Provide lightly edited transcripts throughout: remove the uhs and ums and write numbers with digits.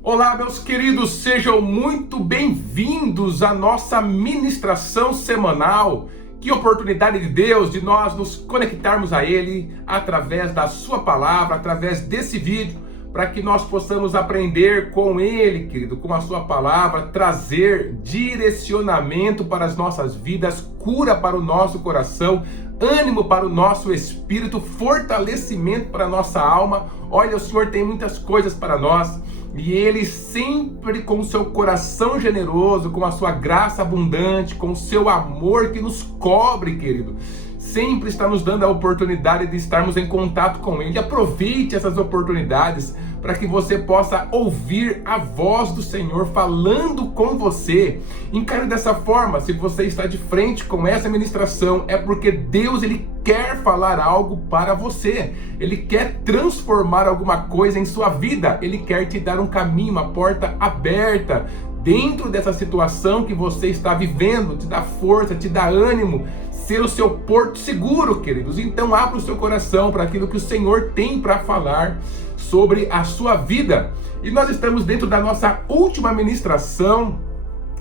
Olá, meus queridos, sejam muito bem-vindos à nossa ministração semanal. Que oportunidade de Deus de nós nos conectarmos a Ele através da Sua palavra, através desse vídeo, para que nós possamos aprender com Ele, querido, com a Sua palavra, trazer direcionamento para as nossas vidas, cura para o nosso coração, ânimo para o nosso espírito, fortalecimento para a nossa alma. Olha, o Senhor tem muitas coisas para nós. E Ele sempre com o seu coração generoso, com a sua graça abundante, com o seu amor que nos cobre, querido, sempre está nos dando a oportunidade de estarmos em contato com Ele. Aproveite essas oportunidades para que você possa ouvir a voz do Senhor falando com você. Encare dessa forma. Se você está de frente com essa ministração, é porque Deus, Ele quer falar algo para você. Ele quer transformar alguma coisa em sua vida. Ele quer te dar um caminho, uma porta aberta dentro dessa situação que você está vivendo. Te dá força, te dá ânimo, ser o seu porto seguro, queridos. Então abra o seu coração para aquilo que o Senhor tem para falar sobre a sua vida. E nós estamos dentro da nossa última ministração.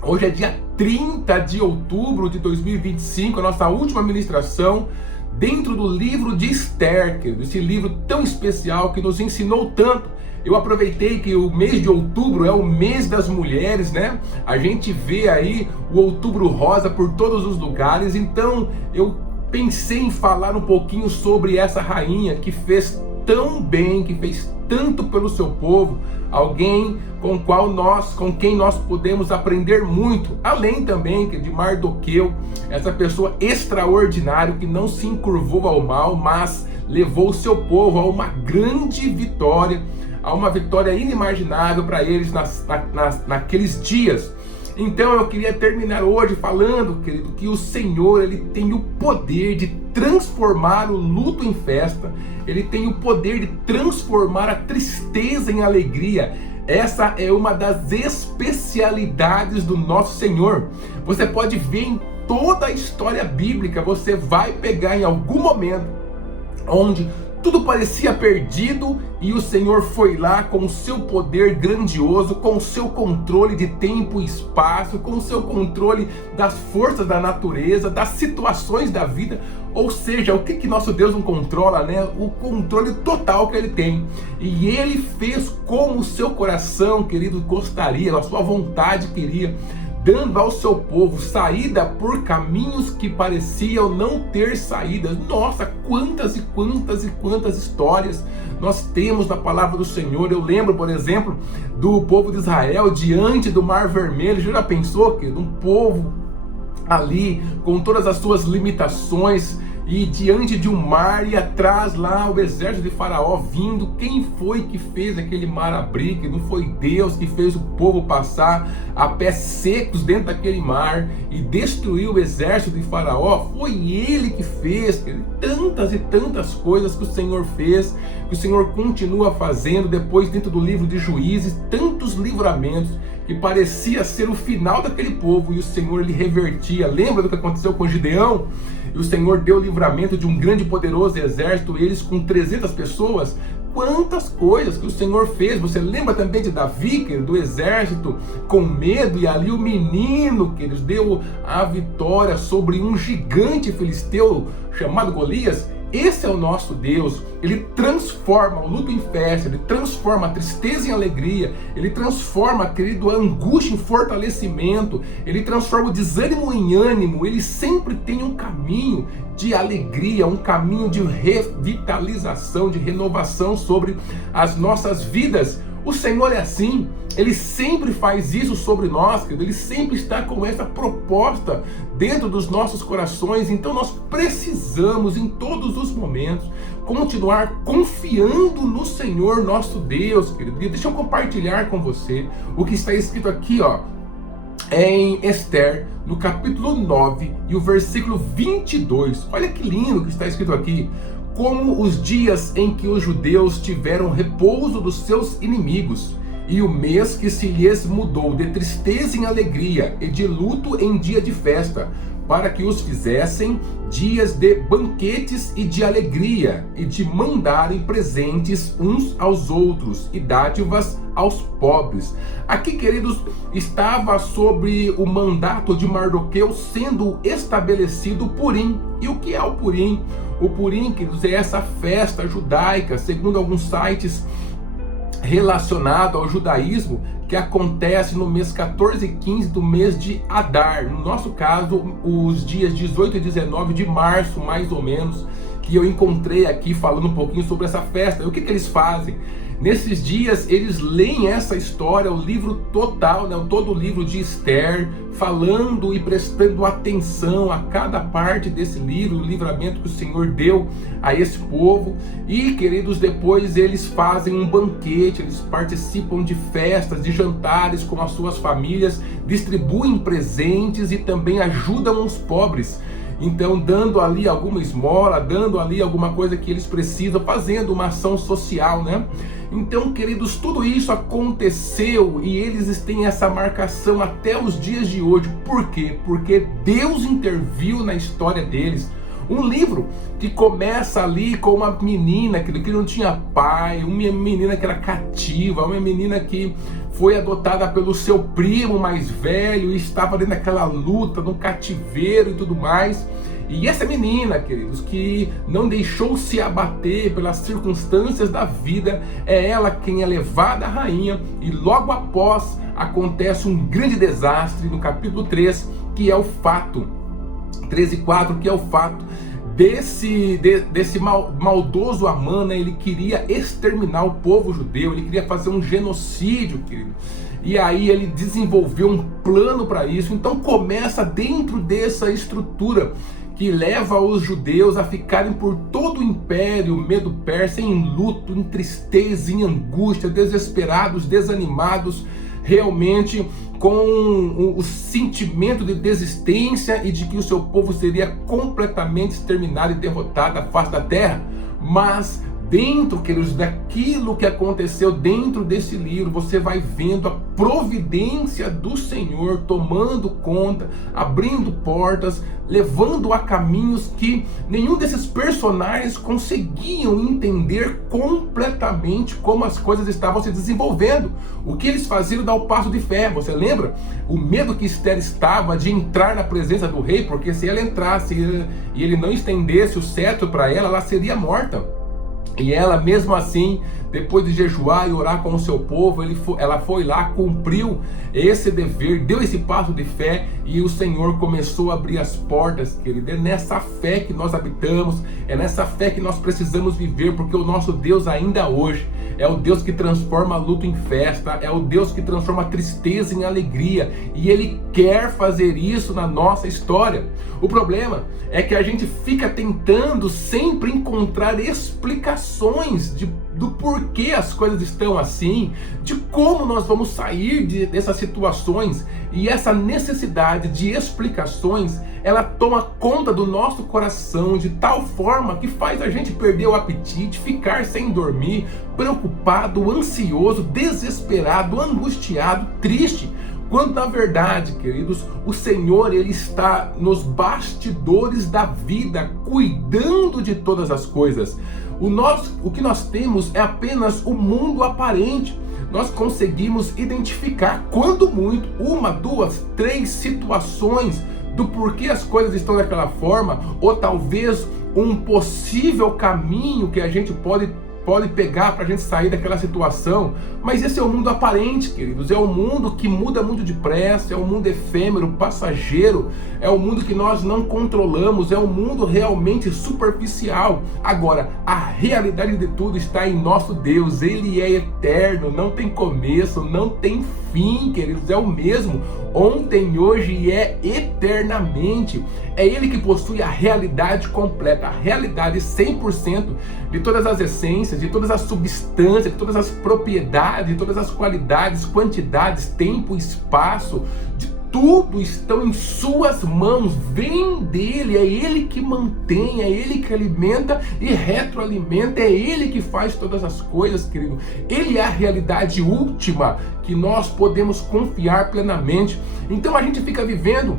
Hoje é dia 30 de outubro de 2025, a nossa última ministração dentro do livro de Esther, querido, esse livro tão especial que nos ensinou tanto. Eu aproveitei que o mês de outubro é o mês das mulheres, né? A gente vê aí o outubro rosa por todos os lugares, então eu pensei em falar um pouquinho sobre essa rainha que fez tão bem, que fez tanto pelo seu povo, alguém com quem nós podemos aprender muito, além também de Mardoqueu, essa pessoa extraordinária que não se encurvou ao mal, mas levou o seu povo a uma grande vitória, a uma vitória inimaginável para eles naqueles dias. Então eu queria terminar hoje falando, querido, que o Senhor, Ele tem o poder de transformar o luto em festa. Ele tem o poder de transformar a tristeza em alegria. Essa é uma das especialidades do nosso Senhor. Você pode ver em toda a história bíblica, você vai pegar em algum momento onde tudo parecia perdido e o Senhor foi lá com o seu poder grandioso, com o seu controle de tempo e espaço, com o seu controle das forças da natureza, das situações da vida. Ou seja, o que nosso Deus não controla, né? O controle total que Ele tem. E Ele fez como o seu coração, querido, gostaria, a sua vontade queria, dando ao seu povo saída por caminhos que pareciam não ter saída. Nossa, quantas e quantas e quantas histórias nós temos na palavra do Senhor. Eu lembro, por exemplo, do povo de Israel diante do Mar Vermelho. Já pensou que um povo ali com todas as suas limitações e diante de um mar, e atrás lá o exército de Faraó vindo? Quem foi que fez aquele mar abrir? Que não foi Deus que fez o povo passar a pés secos dentro daquele mar e destruiu o exército de Faraó? Foi Ele que fez. Tantas e tantas coisas que o Senhor fez, que o Senhor continua fazendo. Depois, dentro do livro de Juízes, tantos livramentos que parecia ser o final daquele povo, e o Senhor lhe revertia. Lembra do que aconteceu com Gideão? E o Senhor deu o livramento de um grande e poderoso exército, eles com 300 pessoas. Quantas coisas que o Senhor fez. Você lembra também de Davi, do exército com medo, e ali o menino que eles deu a vitória sobre um gigante filisteu chamado Golias. Esse é o nosso Deus. Ele transforma o luto em festa, Ele transforma a tristeza em alegria, Ele transforma, querido, a angústia em fortalecimento, Ele transforma o desânimo em ânimo. Ele sempre tem um caminho de alegria, um caminho de revitalização, de renovação sobre as nossas vidas. O Senhor é assim, Ele sempre faz isso sobre nós, querido. Ele sempre está com essa proposta dentro dos nossos corações. Então nós precisamos, em todos os momentos, continuar confiando no Senhor nosso Deus, querido. E deixa eu compartilhar com você o que está escrito aqui, em Esther, no capítulo 9 e o versículo 22. Olha que lindo que está escrito aqui. Como os dias em que os judeus tiveram repouso dos seus inimigos, e o mês que se lhes mudou de tristeza em alegria e de luto em dia de festa, para que os fizessem dias de banquetes e de alegria, e de mandarem presentes uns aos outros e dádivas aos pobres. Aqui, queridos, estava sobre o mandato de Mardoqueu sendo estabelecido o Purim. E o que é o Purim? O Purim, queridos, é essa festa judaica, segundo alguns sites relacionado ao judaísmo, que acontece no mês 14 e 15 do mês de Adar. No nosso caso, os dias 18 e 19 de março, mais ou menos, que eu encontrei aqui falando um pouquinho sobre essa festa. E o que eles fazem? Nesses dias, eles leem essa história, o livro total, todo o livro de Esther, falando e prestando atenção a cada parte desse livro, o livramento que o Senhor deu a esse povo. E, queridos, depois eles fazem um banquete, eles participam de festas, de jantares com as suas famílias, distribuem presentes e também ajudam os pobres. Então, dando ali alguma esmola, dando ali alguma coisa que eles precisam, fazendo uma ação social, né? Então, queridos, tudo isso aconteceu e eles têm essa marcação até os dias de hoje. Por quê? Porque Deus interviu na história deles. Um livro que começa ali com uma menina que não tinha pai, uma menina que era cativa, uma menina que foi adotada pelo seu primo mais velho e estava dentro daquela luta, no cativeiro e tudo mais. E essa menina, queridos, que não deixou se abater pelas circunstâncias da vida, é ela quem é levada à rainha, e logo após acontece um grande desastre no capítulo 3, que é o fato, 13:4, que é o fato desse maldoso Amã, né? Ele queria exterminar o povo judeu, ele queria fazer um genocídio, querido. E aí ele desenvolveu um plano para isso. Então começa dentro dessa estrutura que leva os judeus a ficarem por todo o império medo-persa em luto, em tristeza, em angústia, desesperados, desanimados, realmente com o sentimento de desistência e de que o seu povo seria completamente exterminado e derrotado da face da terra. Mas dentro, queridos, daquilo que aconteceu dentro desse livro, você vai vendo a providência do Senhor tomando conta, abrindo portas, levando a caminhos que nenhum desses personagens conseguiam entender completamente como as coisas estavam se desenvolvendo. O que eles faziam dar o passo de fé. Você lembra? O medo que Esther estava de entrar na presença do rei, porque se ela entrasse e ele não estendesse o cetro para ela, ela seria morta. E ela, mesmo assim, depois de jejuar e orar com o seu povo, ela foi lá, cumpriu esse dever, deu esse passo de fé, e o Senhor começou a abrir as portas, querido. É nessa fé que nós habitamos, é nessa fé que nós precisamos viver, porque o nosso Deus ainda hoje é o Deus que transforma a luta em festa, é o Deus que transforma a tristeza em alegria, e Ele quer fazer isso na nossa história. O problema é que a gente fica tentando sempre encontrar explicações do porquê as coisas estão assim, de como nós vamos sair dessas situações, e essa necessidade de explicações, ela toma conta do nosso coração de tal forma que faz a gente perder o apetite, ficar sem dormir, preocupado, ansioso, desesperado, angustiado, triste. Quando na verdade, queridos, o Senhor, Ele está nos bastidores da vida, cuidando de todas as coisas. O que nós temos é apenas o mundo aparente. Nós conseguimos identificar, quando muito, 1, 2, 3 situações do porquê as coisas estão daquela forma, ou talvez um possível caminho que a gente pode pegar para a gente sair daquela situação. Mas esse é o mundo aparente, queridos. É o mundo que muda muito depressa, é o mundo efêmero, passageiro, é o mundo que nós não controlamos, é um mundo realmente superficial. Agora, a realidade de tudo está em nosso Deus. Ele é eterno, não tem começo, não tem fim, queridos. É o mesmo ontem, hoje e é eternamente. É Ele que possui a realidade completa, a realidade 100% de todas as essências, de todas as substâncias, de todas as propriedades, de todas as qualidades, quantidades, tempo, espaço, de tudo estão em suas mãos, vem dele, é ele que mantém, é ele que alimenta e retroalimenta, é ele que faz todas as coisas, querido. Ele é a realidade última que nós podemos confiar plenamente. Então a gente fica vivendo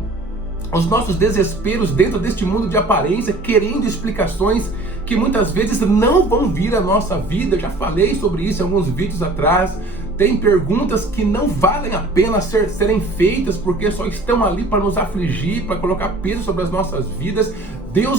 os nossos desesperos dentro deste mundo de aparência, querendo explicações que muitas vezes não vão vir à nossa vida. Eu já falei sobre isso em alguns vídeos atrás. Tem perguntas que não valem a pena serem feitas, porque só estão ali para nos afligir, para colocar peso sobre as nossas vidas.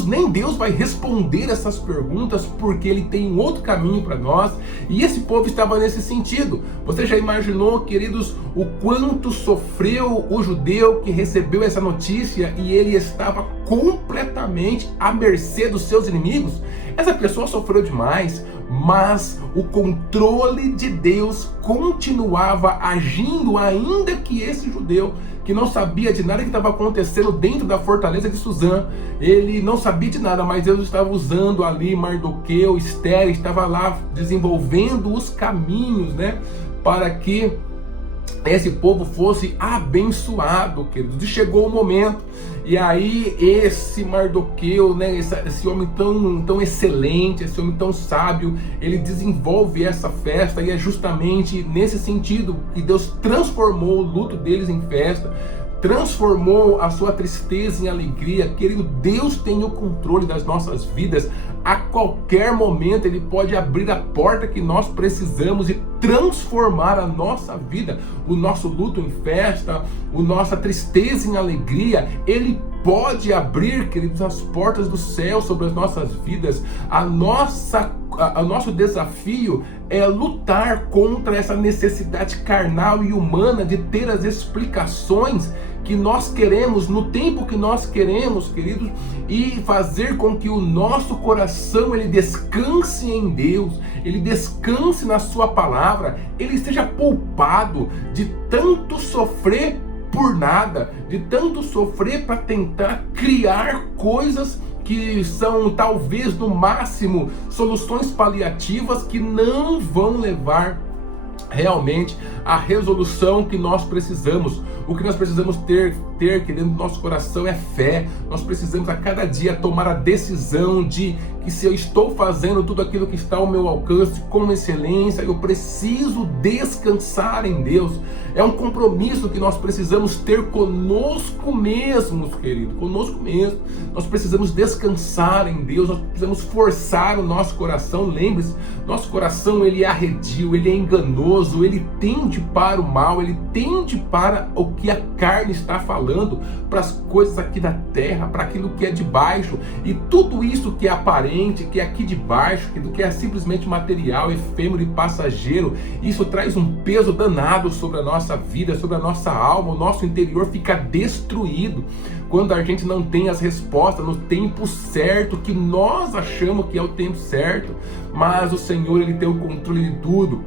Nem Deus vai responder essas perguntas, porque Ele tem um outro caminho para nós. E esse povo estava nesse sentido. Você já imaginou, queridos, o quanto sofreu o judeu que recebeu essa notícia e ele estava completamente à mercê dos seus inimigos? Essa pessoa sofreu demais, mas o controle de Deus continuava agindo, ainda que esse judeu, que não sabia de nada que estava acontecendo dentro da fortaleza de Suzã, ele não sabia de nada, mas Deus estava usando ali Mardoqueu, Esther, estava lá desenvolvendo os caminhos, né, para que esse povo fosse abençoado, queridos. E chegou o momento, e aí esse Mardoqueu, né, esse homem tão excelente, esse homem tão sábio, ele desenvolve essa festa, e é justamente nesse sentido que Deus transformou o luto deles em festa, transformou a sua tristeza em alegria. Querido, Deus tem o controle das nossas vidas. A qualquer momento Ele pode abrir a porta que nós precisamos e transformar a nossa vida, o nosso luto em festa, a nossa tristeza em alegria. Ele pode abrir, queridos, as portas do céu sobre as nossas vidas. O nosso desafio é lutar contra essa necessidade carnal e humana de ter as explicações que nós queremos, no tempo que nós queremos, queridos, e fazer com que o nosso coração ele descanse em Deus, ele descanse na sua palavra, ele esteja poupado de tanto sofrer por nada, de tanto sofrer para tentar criar coisas que são talvez no máximo soluções paliativas que não vão levar realmente a resolução que nós precisamos. O que nós precisamos ter que dentro do nosso coração é fé. Nós precisamos a cada dia tomar a decisão de que se eu estou fazendo tudo aquilo que está ao meu alcance com excelência, eu preciso descansar em Deus. É um compromisso que nós precisamos ter conosco mesmos, querido, conosco mesmo. Nós precisamos descansar em Deus, nós precisamos forçar o nosso coração. Lembre-se, nosso coração ele é arredio, ele é enganoso, ele tende para o mal, ele tende para o que a carne está falando, para as coisas aqui da terra, para aquilo que é de baixo, e tudo isso que é aparente, que é aqui de baixo, que é simplesmente material, efêmero e passageiro, isso traz um peso danado sobre a nossa vida, sobre a nossa alma. O nosso interior fica destruído quando a gente não tem as respostas no tempo certo, que nós achamos que é o tempo certo, mas o Senhor ele tem o controle de tudo.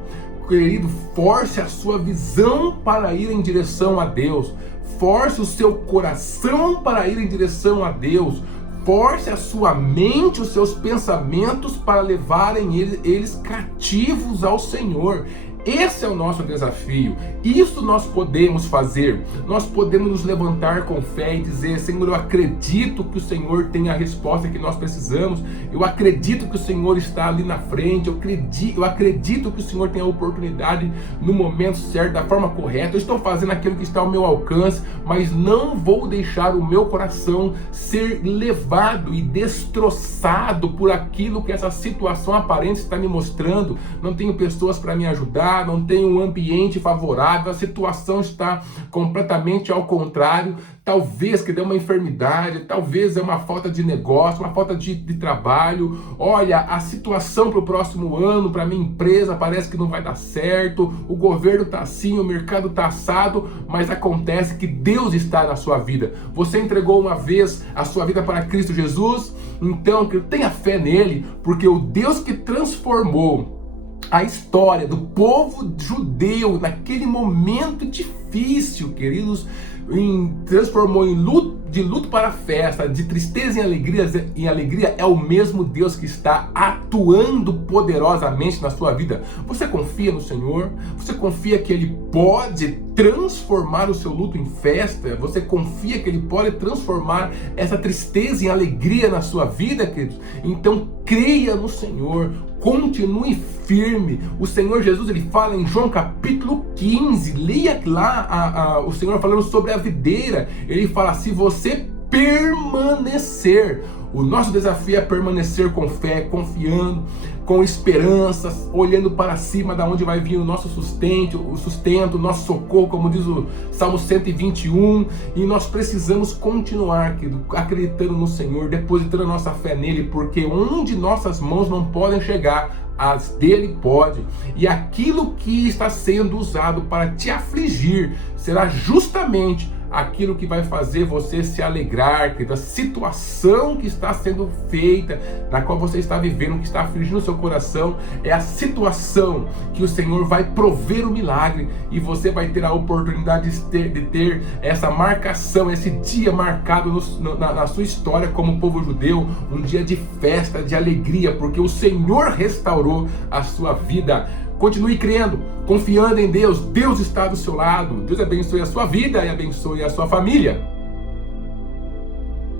Querido, force a sua visão para ir em direção a Deus, force o seu coração para ir em direção a Deus, force a sua mente, os seus pensamentos para levarem eles cativos ao Senhor. Esse é o nosso desafio. Isso nós podemos fazer. Nós podemos nos levantar com fé e dizer: Senhor, eu acredito que o Senhor tem a resposta que nós precisamos. Eu acredito que o Senhor está ali na frente. Eu acredito que o Senhor tem a oportunidade no momento certo, da forma correta. Eu estou fazendo aquilo que está ao meu alcance, mas não vou deixar o meu coração ser levado e destroçado por aquilo que essa situação aparente está me mostrando. Não tenho pessoas para me ajudar, não tem um ambiente favorável, a situação está completamente ao contrário. Talvez que dê uma enfermidade, talvez é uma falta de negócio, uma falta de trabalho. Olha, a situação para o próximo ano, para a minha empresa, parece que não vai dar certo. O governo está assim, o mercado está assado, mas acontece que Deus está na sua vida. Você entregou uma vez a sua vida para Cristo Jesus, então tenha fé nele, porque o Deus que transformou a história do povo judeu naquele momento difícil, queridos, transformou de luto para festa, de tristeza em alegria, é o mesmo Deus que está atuando poderosamente na sua vida. Você confia no Senhor? Você confia que Ele pode transformar o seu luto em festa? Você confia que Ele pode transformar essa tristeza em alegria na sua vida, queridos? Então creia no Senhor, continue firme. O Senhor Jesus, ele fala em João capítulo 15, leia lá o Senhor falando sobre a videira. Ele fala: se você permanecer. O nosso desafio é permanecer com fé, confiando, com esperanças, olhando para cima da onde vai vir o nosso sustento, o nosso socorro, como diz o Salmo 121, e nós precisamos continuar, querido, acreditando no Senhor, depositando a nossa fé nele, porque onde nossas mãos não podem chegar, as dele pode, e aquilo que está sendo usado para te afligir será justamente aquilo que vai fazer você se alegrar, da situação que está sendo feita, na qual você está vivendo, que está afligindo o seu coração, é a situação que o Senhor vai prover o milagre, e você vai ter a oportunidade de ter essa marcação, esse dia marcado na sua história como povo judeu, um dia de festa, de alegria, porque o Senhor restaurou a sua vida. Continue crendo, confiando em Deus. Deus está do seu lado. Deus abençoe a sua vida e abençoe a sua família.